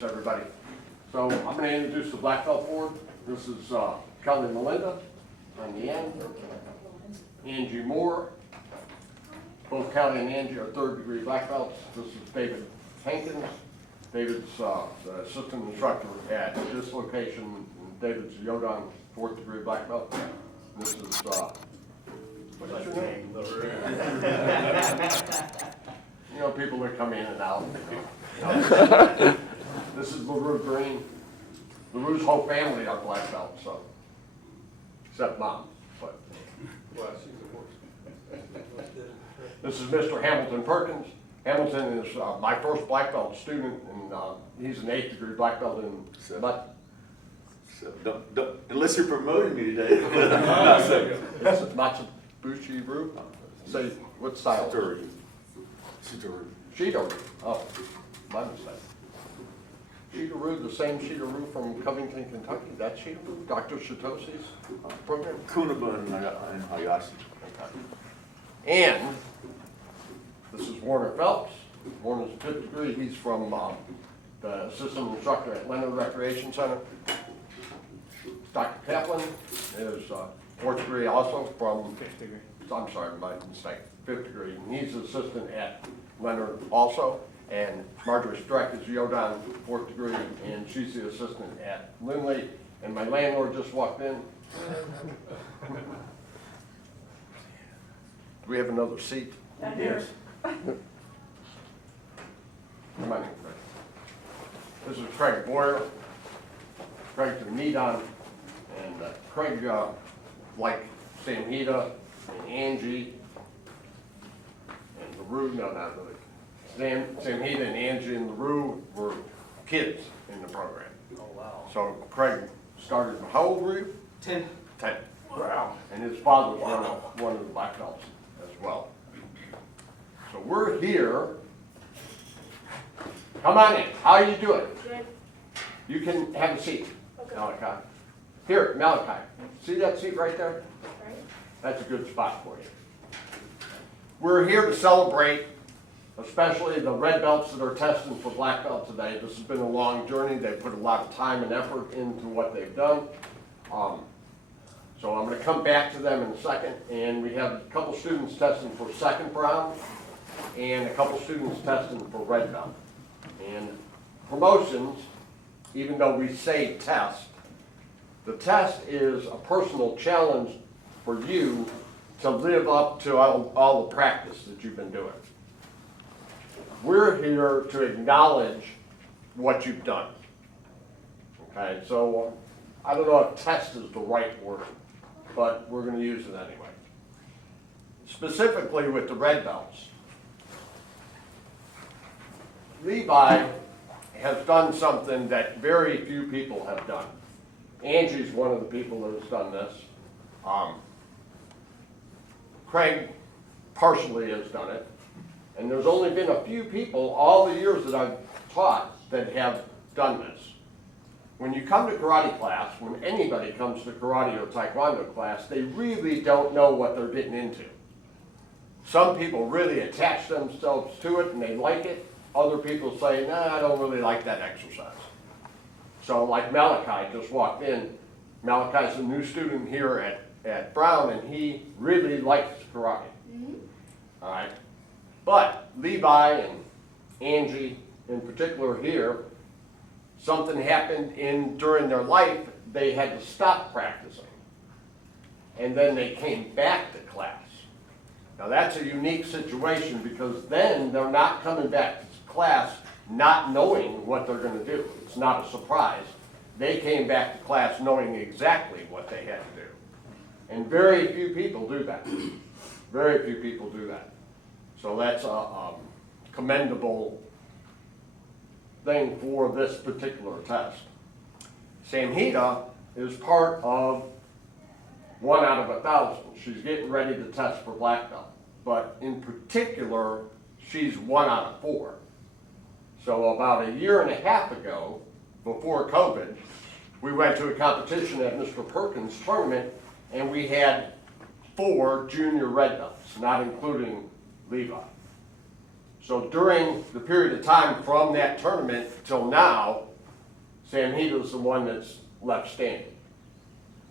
Everybody. So I'm going to introduce the black belt board. This is Kelly and Melinda on the end. Angie Moore. Both Kelly and Angie are third-degree black belts. This is David Hankins. David's the assistant instructor at this location. David's a Yodan fourth-degree black belt. This is what's your name? You know, people that come in and out. This is LaRue Green. LaRue's whole family are black belts, so except mom. But this is Mr. Hamilton Perkins. Hamilton is my first black belt student, and he's an eighth-degree black belt in what? So don't, unless you're promoting me today. It's Matsubushi Ryu. Say what style? Shido. Oh, my mistake. Shido, the same Shido from Covington, Kentucky. That's Shido, Dr. Shitosi's program. Kunabun and Hayashi. Okay. And this is Warner Phelps. Warner's fifth degree. He's from the assistant instructor at Leonard Recreation Center. Dr. Kaplan is fourth degree also from fifth degree. I'm sorry, my mistake. Fifth degree. And he's assistant at Leonard also. And Marjorie Streck is Yodan fourth degree, and she's the assistant at Lindley. And my landlord just walked in. Do we have another seat? Yes. Come on in, Craig. This is Craig Boyer. Craig's a Nedon, and Craig, like Samhita and Angie and LaRue, no, not really. Samhita and Angie and LaRue were kids in the program. Oh, wow. So Craig started, how old were you? 10. 10. Wow. And his father was one of the black belts as well. So we're here. Come on in. How are you doing? Good. You can have a seat, Okay. Malachi. Here, Malachi. See that seat right there? Right. That's a good spot for you. We're here to celebrate, especially the red belts that are testing for black belt today. This has been a long journey. They've put a lot of time and effort into what they've done. So I'm going to come back to them in a second. And we have a couple students testing for second brown and a couple students testing for red belt. And promotions, even though we say test, the test is a personal challenge for you to live up to all the practice that you've been doing. We're here to acknowledge what you've done. Okay, so I don't know if test is the right word, but we're going to use it anyway. Specifically with the red belts, Levi has done something that very few people have done. Angie's one of the people that has done this. Craig partially has done it. And there's only been a few people all the years that I've taught that have done this. When you come to karate class, when anybody comes to karate or taekwondo class, they really don't know what they're getting into. Some people really attach themselves to it and they like it. Other people say, nah, I don't really like that exercise. So like Malachi just walked in. Malachi's a new student here at Brown, and he really likes karate. Mm-hmm. All right. But Levi and Angie in particular here, something happened during their life, they had to stop practicing. And then they came back to class. Now that's a unique situation because then they're not coming back to class not knowing what they're going to do. It's not a surprise. They came back to class knowing exactly what they had to do. And very few people do that. Very few people do that. So that's a commendable thing for this particular test. Samhita is part of 1 out of 1,000. She's getting ready to test for black belt. But in particular, she's 1 out of 4. So about a year and a half ago, before COVID, we went to a competition at Mr. Perkins' tournament, and we had 4 junior red belts, not including Levi. So during the period of time from that tournament till now, Samhita's the one that's left standing.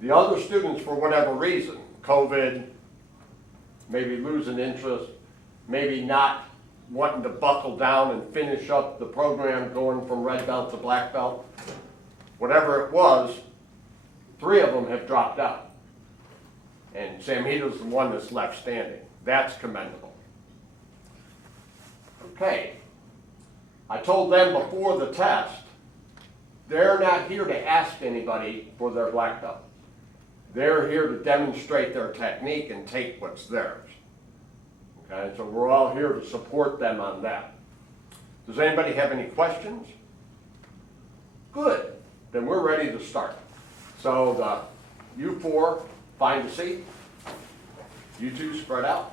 The other students, for whatever reason, COVID, maybe losing interest, maybe not wanting to buckle down and finish up the program going from red belt to black belt, whatever it was, 3 of them have dropped out. And Samhita's the one that's left standing. That's commendable. Okay. I told them before the test, they're not here to ask anybody for their black belt. They're here to demonstrate their technique and take what's theirs. Okay, so we're all here to support them on that. Does anybody have any questions? Good, then we're ready to start. So you 4, find a seat. You 2 spread out.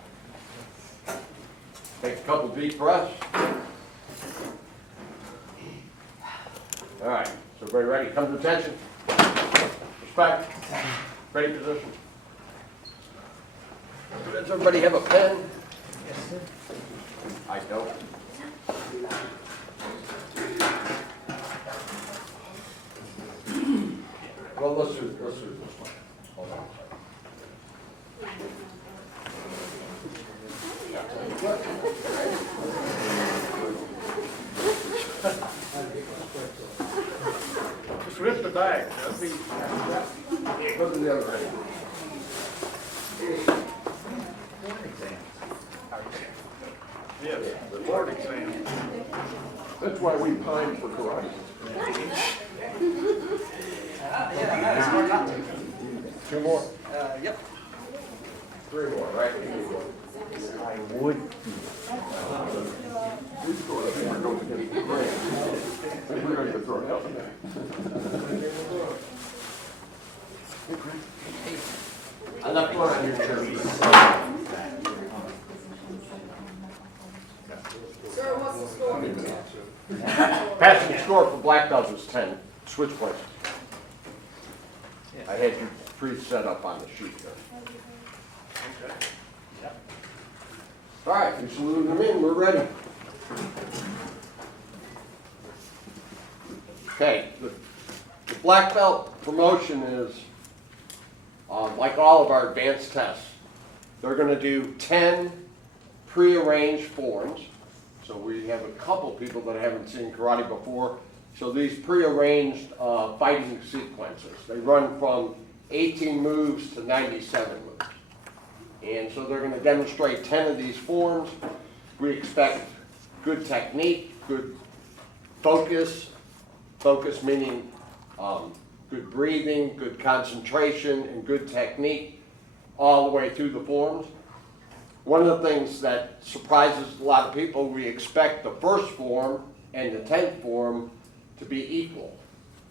Take a couple deep breaths. All right, so everybody ready? Come to attention. Respect. Ready position. Does everybody have a pen? Yes, sir. I don't. Well, let's do this one. Hold on a second. Just lift the bag. Go to the other end. Yes, the board exam. That's why we pine for karate. Yeah, it's hard not to. 2 more. Yep. 3 more, right? I would. We're ready to throw it out. I left one on your chair. Sir, what's the score? Passing score for black belts is 10. Switch places. I had you pre-set up on the sheet there. All right, we saluted them in. We're ready. Okay, the black belt promotion is like all of our advanced tests. They're going to do 10 pre-arranged forms. So we have a couple people that haven't seen karate before. So these pre-arranged fighting sequences, they run from 18 moves to 97 moves. And so they're going to demonstrate 10 of these forms. We expect good technique, good focus meaning good breathing, good concentration, and good technique all the way through the forms. One of the things that surprises a lot of people, we expect the first form and the 10th form to be equal,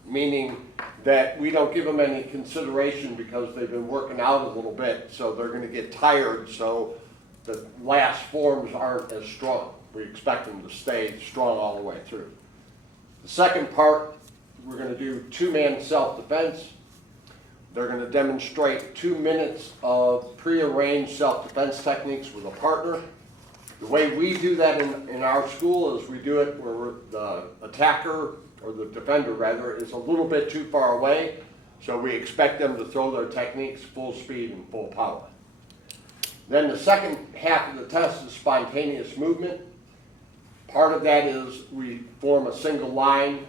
meaning that we don't give them any consideration because they've been working out a little bit, so they're going to get tired, so the last forms aren't as strong. We expect them to stay strong all the way through. The second part, we're going to do 2-man self-defense. They're going to demonstrate 2 minutes of pre-arranged self-defense techniques with a partner. The way we do that in our school is we do it where the attacker, or the defender rather, is a little bit too far away, so we expect them to throw their techniques full speed and full power. Then the second half of the test is spontaneous movement. Part of that is we form a single line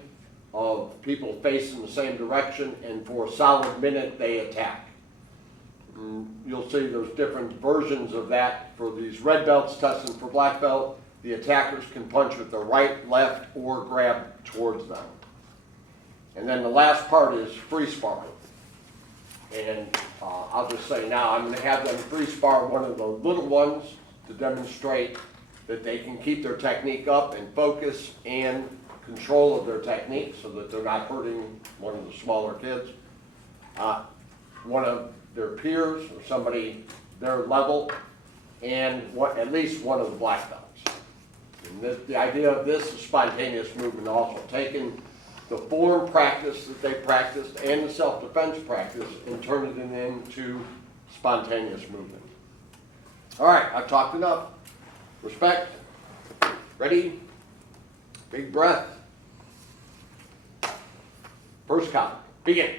of people facing the same direction, and for a solid minute they attack. You'll see there's different versions of that. For these red belts testing for black belt, the attackers can punch with the right, left, or grab towards them. And then the last part is free sparring. And I'll just say now, I'm going to have them free spar one of the little ones to demonstrate that they can keep their technique up and focus and control of their technique so that they're not hurting one of the smaller kids. One of their peers or somebody their level, and at least one of the black belts. And the idea of this is spontaneous movement also, taking the form practice that they practiced and the self-defense practice and turning it into spontaneous movement. All right, I've talked enough. Respect. Ready? Big breath. First count. Begin.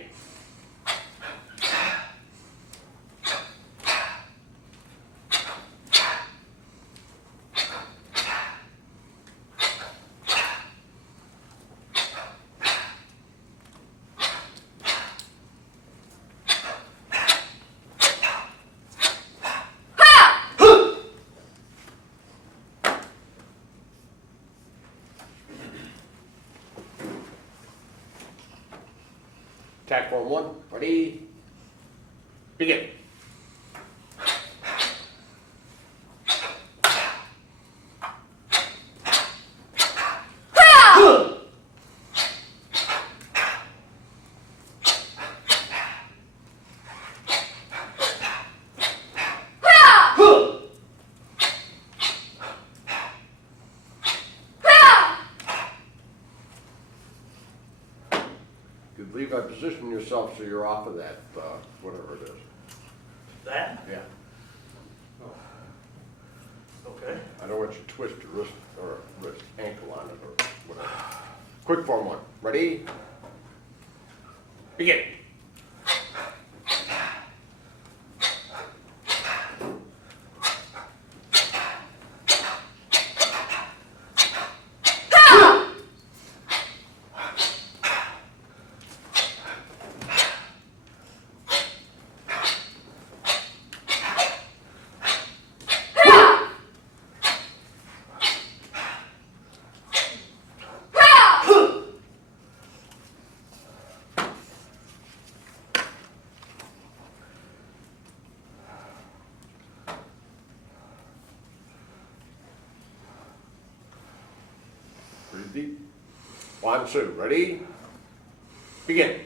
Attack form 1. Ready? Begin. You leave that position yourself so you're off of that, whatever it is. That? Yeah. Okay. I don't want you to twist your wrist or ankle on it or whatever. Quick form 1. Ready? Begin. Breathe deep. 1, 2. Ready? Begin.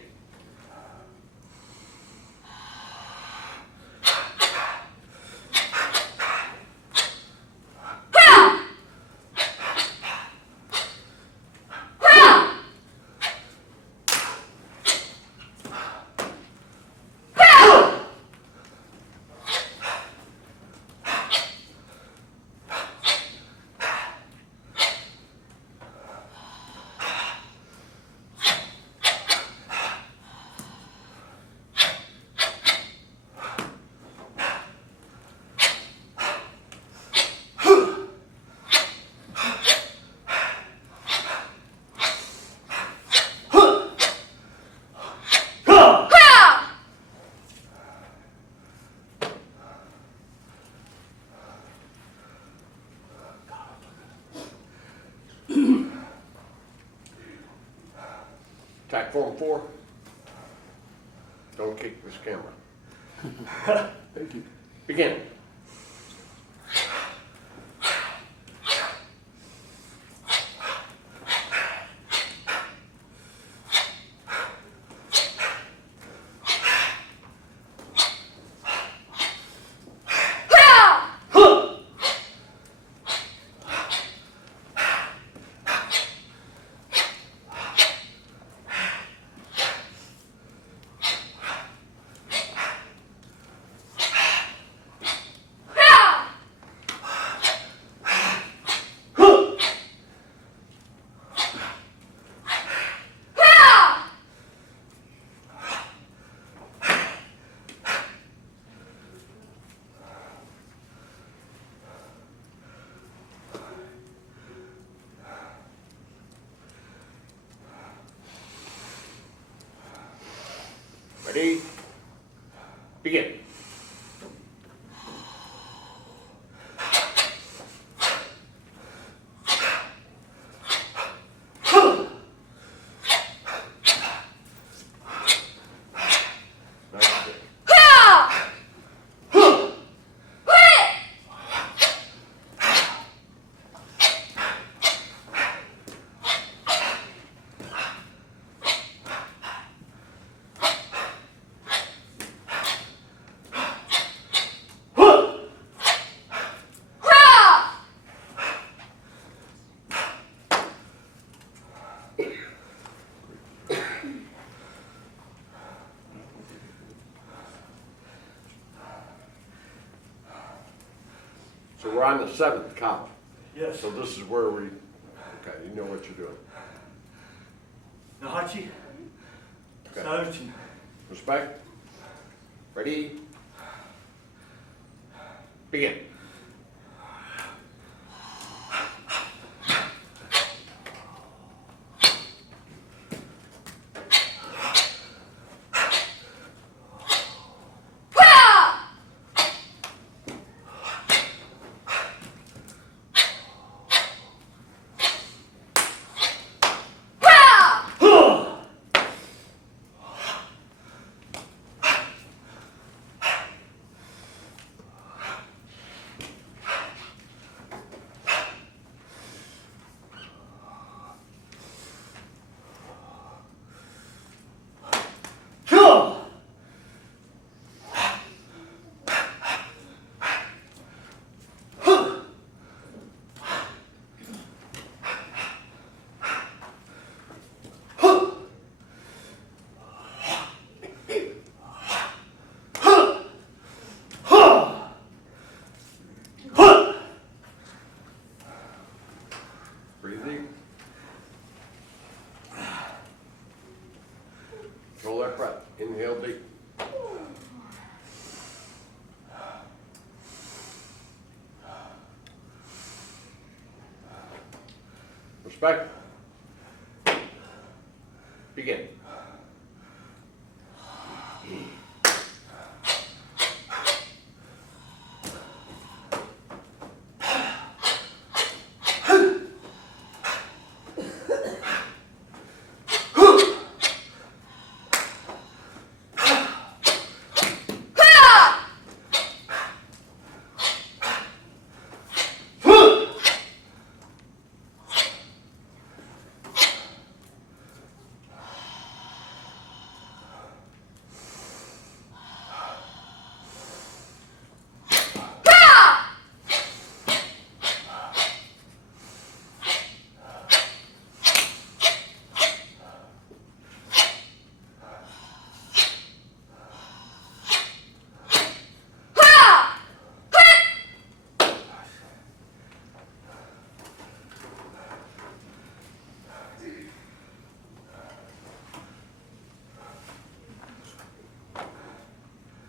Attack form 4. Don't kick this camera. Thank you. Begin. Ready? Begin. So we're on the 7th count. Yes. So this is where we, okay, you know what you're doing. Now, Hachi, Searching. Respect. Ready? Begin. Breathing. Control that breath. Inhale deep. Respect. Begin.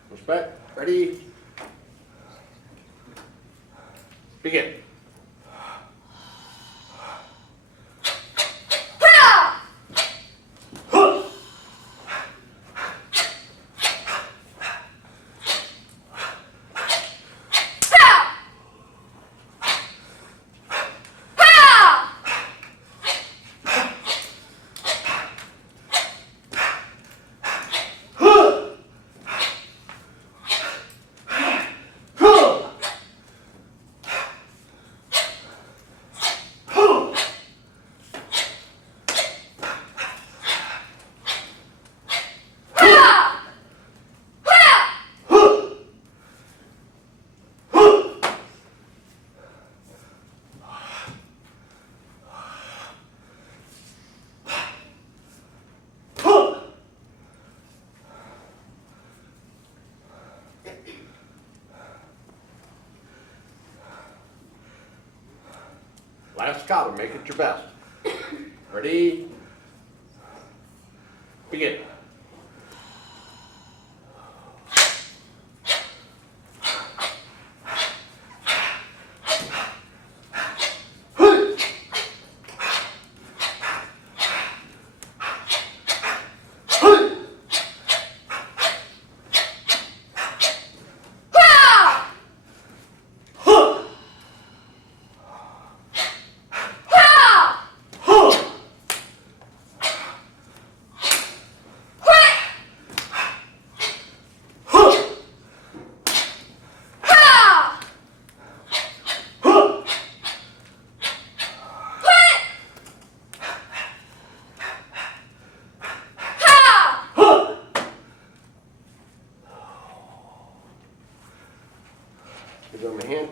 Respect. Ready? Begin. Last kata, make it your best. Ready? Begin. Give them a hand.